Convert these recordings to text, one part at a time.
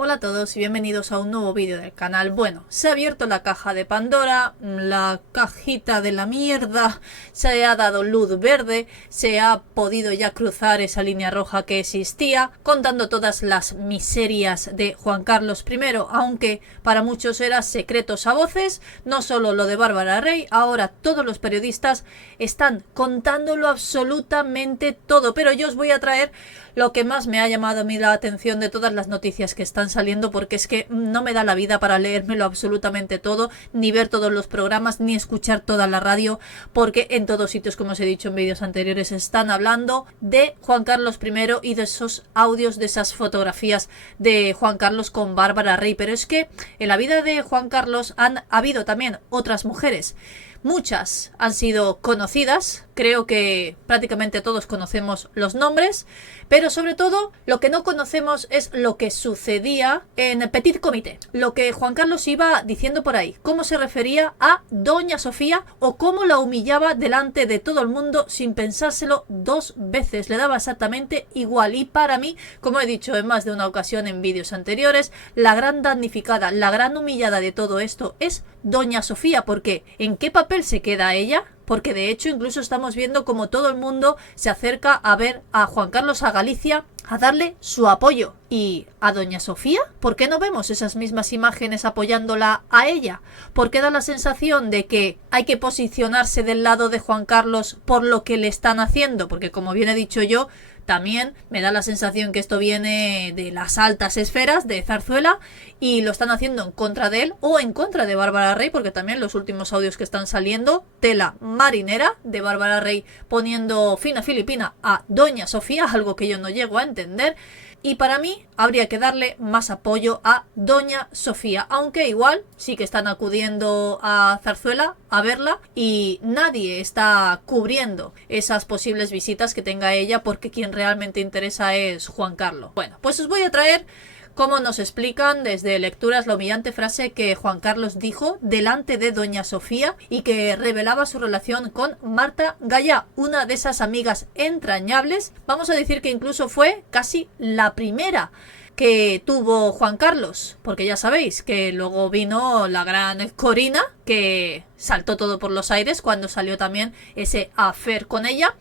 Hola a todos y bienvenidos a un nuevo vídeo del canal. Bueno, se ha abierto la caja de Pandora, la cajita de la mierda, se ha dado luz verde, se ha podido ya cruzar esa línea roja que existía, contando todas las miserias de Juan Carlos I, aunque para muchos era secretos a voces, no solo lo de Bárbara Rey, ahora todos los periodistas están contándolo absolutamente todo, pero yo os voy a traer lo que más me ha llamado a mí la atención de todas las noticias que están saliendo, porque es que no me da la vida para leérmelo absolutamente todo, ni ver todos los programas, ni escuchar toda la radio, porque en todos sitios, como os he dicho en vídeos anteriores, están hablando de Juan Carlos I y de esos audios, de esas fotografías de Juan Carlos con Bárbara Rey. Pero es que en la vida de Juan Carlos han habido también otras mujeres. Muchas han sido conocidas, creo que prácticamente todos conocemos los nombres, pero sobre todo lo que no conocemos es lo que sucedía en Petit Comité, lo que Juan Carlos iba diciendo por ahí, cómo se refería a Doña Sofía o cómo la humillaba delante de todo el mundo sin pensárselo dos veces, le daba exactamente igual. Y para mí, como he dicho en más de una ocasión en vídeos anteriores, la gran damnificada, la gran humillada de todo esto es Doña Sofía, porque ¿en qué papel se queda ella? Porque de hecho incluso estamos viendo como todo el mundo se acerca a ver a Juan Carlos a Galicia a darle su apoyo. ¿Y a Doña Sofía? ¿Por qué no vemos esas mismas imágenes apoyándola a ella? ¿Por qué da la sensación de que hay que posicionarse del lado de Juan Carlos por lo que le están haciendo? Porque como bien he dicho yo, también me da la sensación que esto viene de las altas esferas de Zarzuela y lo están haciendo en contra de él o en contra de Bárbara Rey, porque también los últimos audios que están saliendo, tela marinera de Bárbara Rey poniendo fina filipina a Doña Sofía, algo que yo no llego a entender. Y para mí habría que darle más apoyo a Doña Sofía, aunque igual sí que están acudiendo a Zarzuela a verla y nadie está cubriendo esas posibles visitas que tenga ella, porque quien realmente interesa es Juan Carlos. Bueno, pues os voy a traer cómo nos explican desde lecturas la humillante frase que Juan Carlos dijo delante de Doña Sofía y que revelaba su relación con Marta Gallá, una de esas amigas entrañables. Vamos a decir que incluso fue casi la primera que tuvo Juan Carlos, porque ya sabéis que luego vino la gran Corina, que saltó todo por los aires cuando salió también ese affair con ella.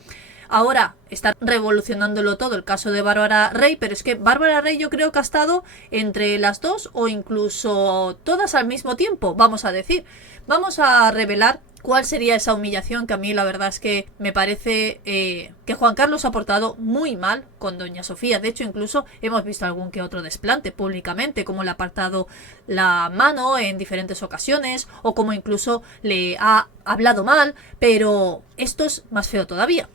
Ahora está revolucionándolo todo el caso de Bárbara Rey, pero es que Bárbara Rey yo creo que ha estado entre las dos o incluso todas al mismo tiempo, vamos a decir. Vamos a revelar cuál sería esa humillación, que a mí la verdad es que me parece que Juan Carlos ha portado muy mal con Doña Sofía. De hecho, incluso hemos visto algún que otro desplante públicamente, como le ha apartado la mano en diferentes ocasiones o como incluso le ha hablado mal, pero esto es más feo todavía.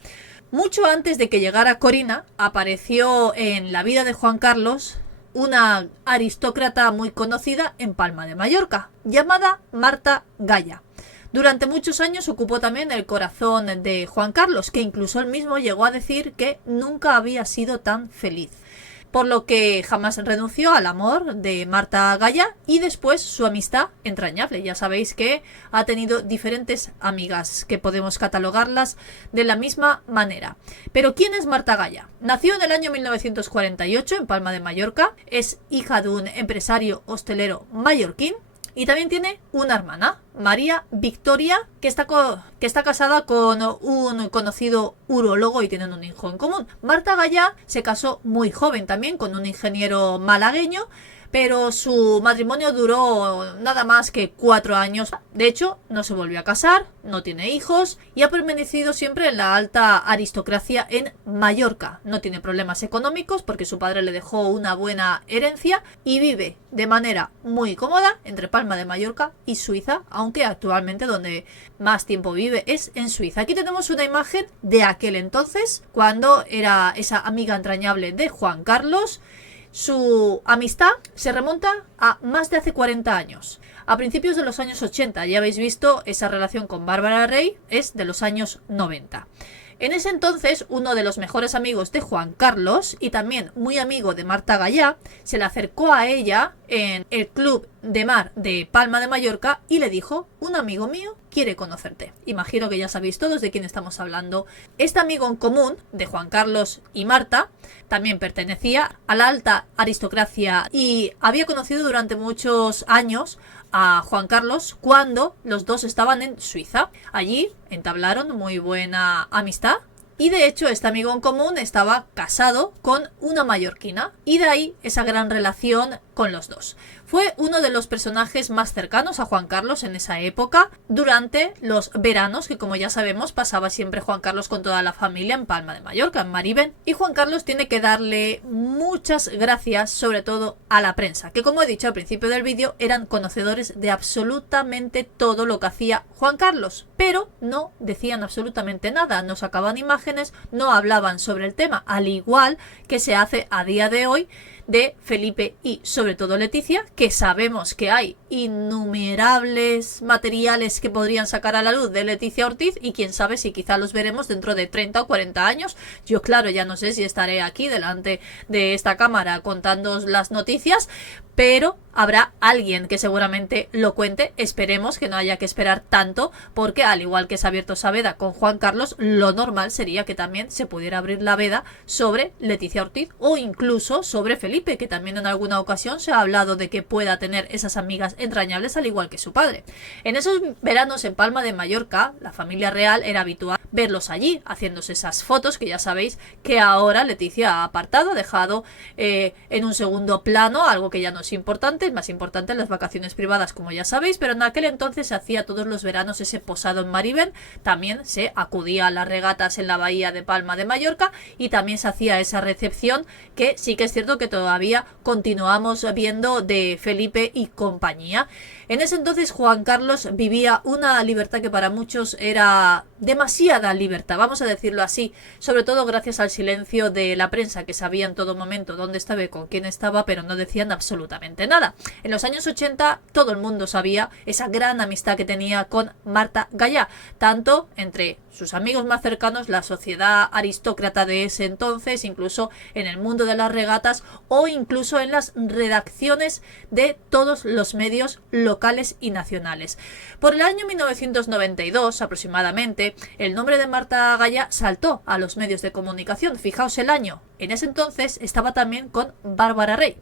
Mucho antes de que llegara Corina, apareció en la vida de Juan Carlos una aristócrata muy conocida en Palma de Mallorca, llamada Marta Gallá. Durante muchos años ocupó también el corazón de Juan Carlos, que incluso él mismo llegó a decir que nunca había sido tan feliz, por lo que jamás renunció al amor de Marta Gallá y después su amistad entrañable. Ya sabéis que ha tenido diferentes amigas que podemos catalogarlas de la misma manera. Pero ¿quién es Marta Gallá? Nació en el año 1948 en Palma de Mallorca, es hija de un empresario hostelero mallorquín y también tiene una hermana, María Victoria, que está casada con un conocido urólogo y tienen un hijo en común. Marta Gallá se casó muy joven también con un ingeniero malagueño, pero su matrimonio duró nada más que 4 años. De hecho, no se volvió a casar, no tiene hijos y ha permanecido siempre en la alta aristocracia en Mallorca. No tiene problemas económicos porque su padre le dejó una buena herencia y vive de manera muy cómoda entre Palma de Mallorca y Suiza, aunque actualmente donde más tiempo vive es en Suiza. Aquí tenemos una imagen de aquel entonces, cuando era esa amiga entrañable de Juan Carlos. Su amistad se remonta a más de hace 40 años, a principios de los años 80. Ya habéis visto, esa relación con Bárbara Rey es de los años 90. En ese entonces, uno de los mejores amigos de Juan Carlos y también muy amigo de Marta Gallá se le acercó a ella en el club de mar de Palma de Mallorca y le dijo: un amigo mío quiere conocerte. Imagino que ya sabéis todos de quién estamos hablando. Este amigo en común de Juan Carlos y Marta también pertenecía a la alta aristocracia y había conocido durante muchos años a Juan Carlos cuando los dos estaban en Suiza. Allí entablaron muy buena amistad. Y de hecho este amigo en común estaba casado con una mallorquina y de ahí esa gran relación con los dos. Fue uno de los personajes más cercanos a Juan Carlos en esa época durante los veranos que, como ya sabemos, pasaba siempre Juan Carlos con toda la familia en Palma de Mallorca, en Marivén. Y Juan Carlos tiene que darle muchas gracias sobre todo a la prensa, que como he dicho al principio del vídeo eran conocedores de absolutamente todo lo que hacía Juan Carlos, pero no decían absolutamente nada, no sacaban imágenes, no hablaban sobre el tema, al igual que se hace a día de hoy de Felipe y sobre todo Leticia, que sabemos que hay innumerables materiales que podrían sacar a la luz de Leticia Ortiz y quién sabe si quizá los veremos dentro de 30 o 40 años. Yo claro, ya no sé si estaré aquí delante de esta cámara contándoos las noticias, pero habrá alguien que seguramente lo cuente. Esperemos que no haya que esperar tanto, porque al igual que se ha abierto esa veda con Juan Carlos, lo normal sería que también se pudiera abrir la veda sobre Leticia Ortiz o incluso sobre Felipe, que también en alguna ocasión se ha hablado de que pueda tener esas amigas entrañables al igual que su padre. En esos veranos en Palma de Mallorca, la familia real era habitual verlos allí, haciéndose esas fotos que ya sabéis que ahora Leticia ha apartado, ha dejado en un segundo plano, algo que ya no es importante, es más importante en las vacaciones privadas, como ya sabéis, pero en aquel entonces se hacía todos los veranos ese posado en Marivén, también se acudía a las regatas en la bahía de Palma de Mallorca y también se hacía esa recepción que sí que es cierto que todavía continuamos viendo de Felipe y compañía. En ese entonces Juan Carlos vivía una libertad que para muchos era demasiada libertad, vamos a decirlo así, sobre todo gracias al silencio de la prensa, que sabía en todo momento dónde estaba y con quién estaba, pero no decían absolutamente nada. En los años 80 todo el mundo sabía esa gran amistad que tenía con Marta Gallá, tanto entre sus amigos más cercanos, la sociedad aristócrata de ese entonces, incluso en el mundo de las regatas o incluso en las redacciones de todos los medios locales y nacionales. Por el año 1992 aproximadamente, el nombre de Marta Gallá saltó a los medios de comunicación. Fijaos el año, en ese entonces estaba también con Bárbara Rey.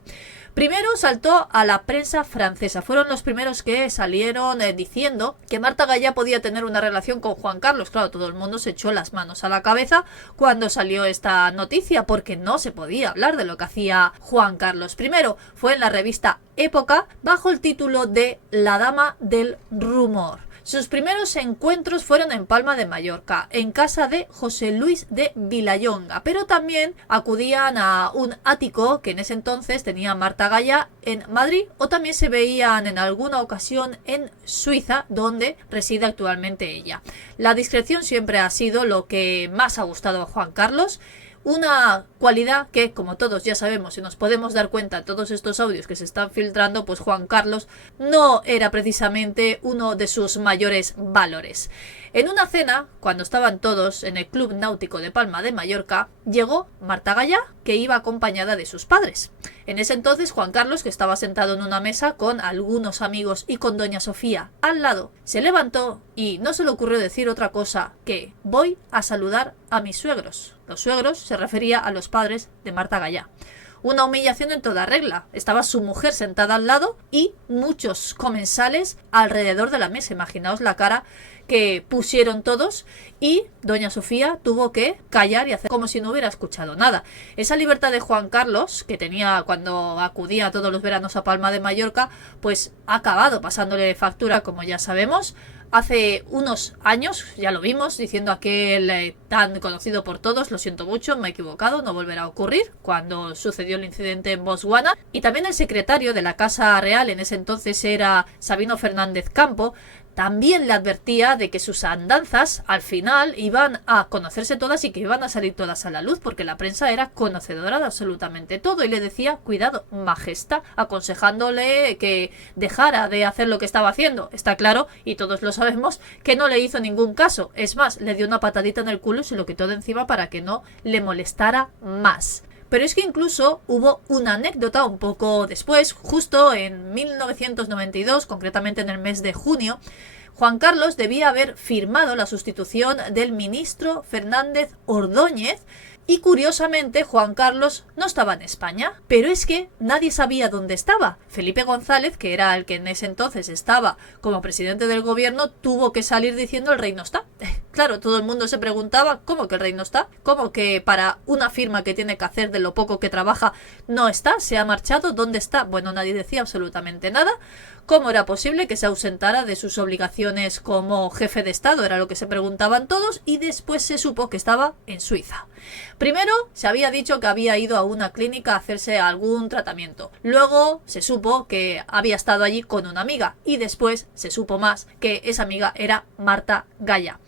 Primero saltó a la prensa francesa, fueron los primeros que salieron diciendo que Marta Gallá podía tener una relación con Juan Carlos. Claro, todo el mundo se echó las manos a la cabeza cuando salió esta noticia, porque no se podía hablar de lo que hacía Juan Carlos. Primero fue en la revista Época, bajo el título de La Dama del Rumor. Sus primeros encuentros fueron en Palma de Mallorca, en casa de José Luis de Vilallonga, pero también acudían a un ático que en ese entonces tenía Marta Gallá en Madrid, o también se veían en alguna ocasión en Suiza, donde reside actualmente ella. La discreción siempre ha sido lo que más ha gustado a Juan Carlos. Una cualidad que, como todos ya sabemos y nos podemos dar cuenta en todos estos audios que se están filtrando, pues Juan Carlos no era precisamente uno de sus mayores valores. En una cena, cuando estaban todos en el Club Náutico de Palma de Mallorca, llegó Marta Gallá, que iba acompañada de sus padres. En ese entonces Juan Carlos, que estaba sentado en una mesa con algunos amigos y con doña Sofía al lado, se levantó y no se le ocurrió decir otra cosa que voy a saludar a mis suegros. Los suegros se refería a los padres de Marta Gallá. Una humillación en toda regla. Estaba su mujer sentada al lado y muchos comensales alrededor de la mesa. Imaginaos la cara que pusieron todos y doña Sofía tuvo que callar y hacer como si no hubiera escuchado nada. Esa libertad de Juan Carlos, que tenía cuando acudía todos los veranos a Palma de Mallorca, pues ha acabado pasándole factura, como ya sabemos. Hace unos años, ya lo vimos, diciendo aquel tan conocido por todos, lo siento mucho, me he equivocado, no volverá a ocurrir, cuando sucedió el incidente en Botswana. Y también el secretario de la Casa Real, en ese entonces era Sabino Fernández Campo, también le advertía de que sus andanzas al final iban a conocerse todas y que iban a salir todas a la luz, porque la prensa era conocedora de absolutamente todo y le decía, cuidado, majestad, aconsejándole que dejara de hacer lo que estaba haciendo. Está claro, y todos lo sabemos, que no le hizo ningún caso. Es más, le dio una patadita en el culo y se lo quitó de encima para que no le molestara más. Pero es que incluso hubo una anécdota un poco después, justo en 1992, concretamente en el mes de junio. Juan Carlos debía haber firmado la sustitución del ministro Fernández Ordóñez y curiosamente Juan Carlos no estaba en España, pero es que nadie sabía dónde estaba. Felipe González, que era el que en ese entonces estaba como presidente del gobierno, tuvo que salir diciendo el rey no está. Claro, todo el mundo se preguntaba ¿cómo que el rey no está? ¿Cómo que para una firma que tiene que hacer de lo poco que trabaja no está? ¿Se ha marchado? ¿Dónde está? Bueno, nadie decía absolutamente nada. ¿Cómo era posible que se ausentara de sus obligaciones como jefe de Estado? Era lo que se preguntaban todos y después se supo que estaba en Suiza. Primero se había dicho que había ido a una clínica a hacerse algún tratamiento. Luego se supo que había estado allí con una amiga y después se supo más que esa amiga era Marta Gaya.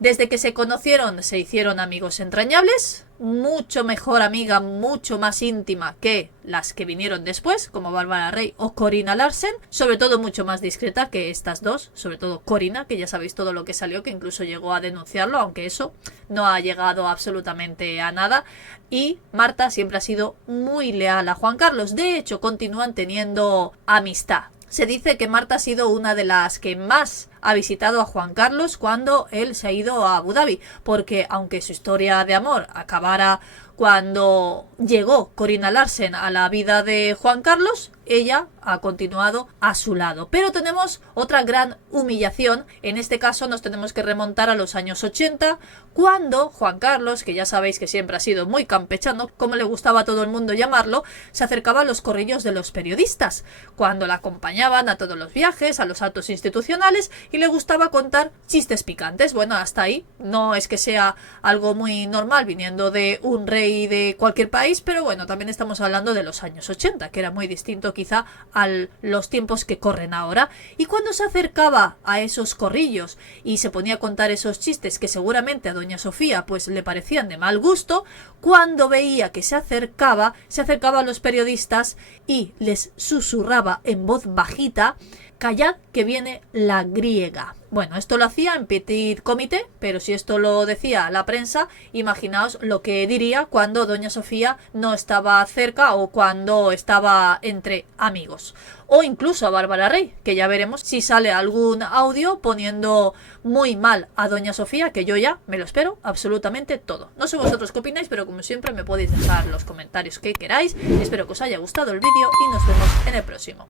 Desde que se conocieron se hicieron amigos entrañables, mucho mejor amiga, mucho más íntima que las que vinieron después, como Bárbara Rey o Corina Larsen, sobre todo mucho más discreta que estas dos, sobre todo Corina, que ya sabéis todo lo que salió, que incluso llegó a denunciarlo, aunque eso no ha llegado absolutamente a nada, y Marta siempre ha sido muy leal a Juan Carlos, de hecho continúan teniendo amistad. Se dice que Marta ha sido una de las que más ha visitado a Juan Carlos cuando él se ha ido a Abu Dhabi, porque aunque su historia de amor acabara cuando llegó Corina Larsen a la vida de Juan Carlos, ella ha continuado a su lado. Pero tenemos otra gran humillación, en este caso nos tenemos que remontar a los años 80, cuando Juan Carlos, que ya sabéis que siempre ha sido muy campechano, como le gustaba a todo el mundo llamarlo, se acercaba a los corrillos de los periodistas, cuando la acompañaban a todos los viajes, a los actos institucionales, y le gustaba contar chistes picantes. Bueno, hasta ahí no es que sea algo muy normal viniendo de un rey de cualquier país, pero bueno, también estamos hablando de los años 80, que era muy distinto quizá a los tiempos que corren ahora. Y cuando se acercaba a esos corrillos y se ponía a contar esos chistes que seguramente a doña Sofía pues le parecían de mal gusto, cuando veía que se acercaba a los periodistas y les susurraba en voz bajita: callad que viene la griega. Bueno, esto lo hacía en petit comité, pero si esto lo decía la prensa, imaginaos lo que diría cuando doña Sofía no estaba cerca o cuando estaba entre amigos. O incluso a Bárbara Rey, que ya veremos si sale algún audio poniendo muy mal a doña Sofía, que yo ya me lo espero absolutamente todo. No sé vosotros qué opináis, pero como siempre me podéis dejar los comentarios que queráis. Espero que os haya gustado el vídeo y nos vemos en el próximo.